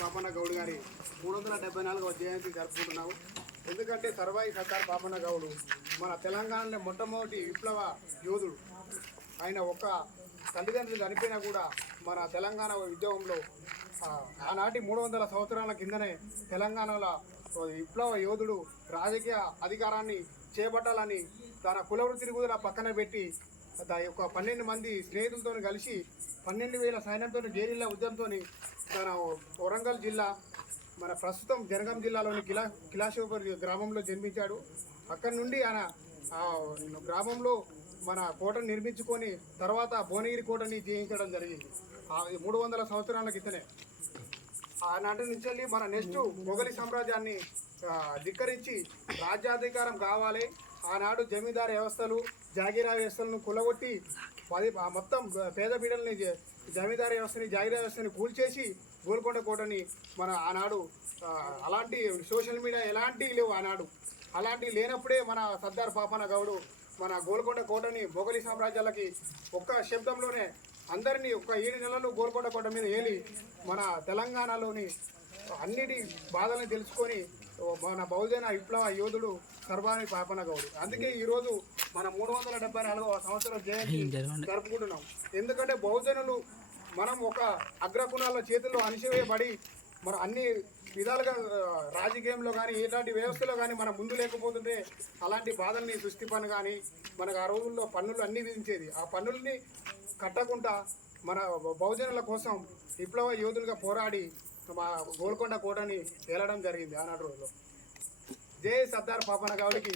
పాపన్న గౌడ్ గారి 374వ జయంతి జరుపుకుంటున్నాము. ఎందుకంటే సర్వాయి సర్దార్ పాపన్న గౌడ్ మన తెలంగాణలో మొట్టమొదటి విప్లవ యోధుడు. ఆయన ఒక్క తల్లిదండ్రులు చనిపోయినా కూడా మన తెలంగాణ ఉద్యమంలో ఆనాటి 300 సంవత్సరాల కిందనే తెలంగాణలో విప్లవ యోధుడు రాజకీయ అధికారాన్ని చేపట్టాలని తన కులవృత్తిని కూడా పక్కన పెట్టి ఒక 12 మంది స్నేహితులతో కలిసి 12,000 సైన్యంతో గేరిల్లా ఉద్యమంతో తన వరంగల్ జిల్లా మన ప్రస్తుతం జనగాం జిల్లాలోని కిలాషోపర్ గ్రామంలో జన్మించాడు. అక్కడి నుండి ఆయన గ్రామంలో మన కోటను నిర్మించుకొని తర్వాత భువనగిరి కోటని జయించడం జరిగింది. 300 సంవత్సరాల క్రితనే. ఆనాటి నుంచి మన నెక్స్ట్ మొఘలి సామ్రాజ్యాన్ని ధిక్కరించి రాజ్యాధికారం కావాలి. ఆనాడు జమీందారు వ్యవస్థలు జాగీరా వ్యవస్థలను కులగొట్టి మొత్తం పేద పీడల్ని జమీందారు వ్యవస్థని జాగీరా వ్యవస్థని కూల్చేసి గోల్కొండ కోటని మన ఆనాడు అలాంటి సోషల్ మీడియా ఎలాంటివి లేవు. ఆనాడు అలాంటివి లేనప్పుడే మన సర్దార్ పాపన్న గౌడు మన గోల్కొండ కోటని మొఘలి సామ్రాజ్యాలకి ఒక్క శబ్దంలోనే అందరినీ ఒక 7 నెలలు గోల్కొండ కోట మీద ఏలి మన తెలంగాణలోని అన్నిటి బాధల్ని తెలుసుకొని మన బహుజన విప్లవ యోధుడు సర్వాయి పాపన్న గౌడు. అందుకే ఈరోజు మన 374వ సంవత్సరం జయంతి జరుపుకుంటున్నాం. ఎందుకంటే బహుజనులు మనం ఒక అగ్రకుణాల చేతుల్లో అణిచివేయబడి మన అన్ని విధాలుగా రాజకీయంలో కానీ ఎలాంటి వ్యవస్థలో కానీ మనం ముందు లేకపోతుంటే అలాంటి బాధల్ని సృష్టి పన్ను కానీ మనకు ఆ రోజుల్లో పన్నులు అన్నీ విధించేది. ఆ పన్నుల్ని కట్టకుండా మన బహుజనుల కోసం విప్లవ యోధులుగా పోరాడి మా గోల్కొండ కోటని తేలడం జరిగింది ఆనాటి రోజులో. జై సర్దార్ పాపన్న గౌడ్కి.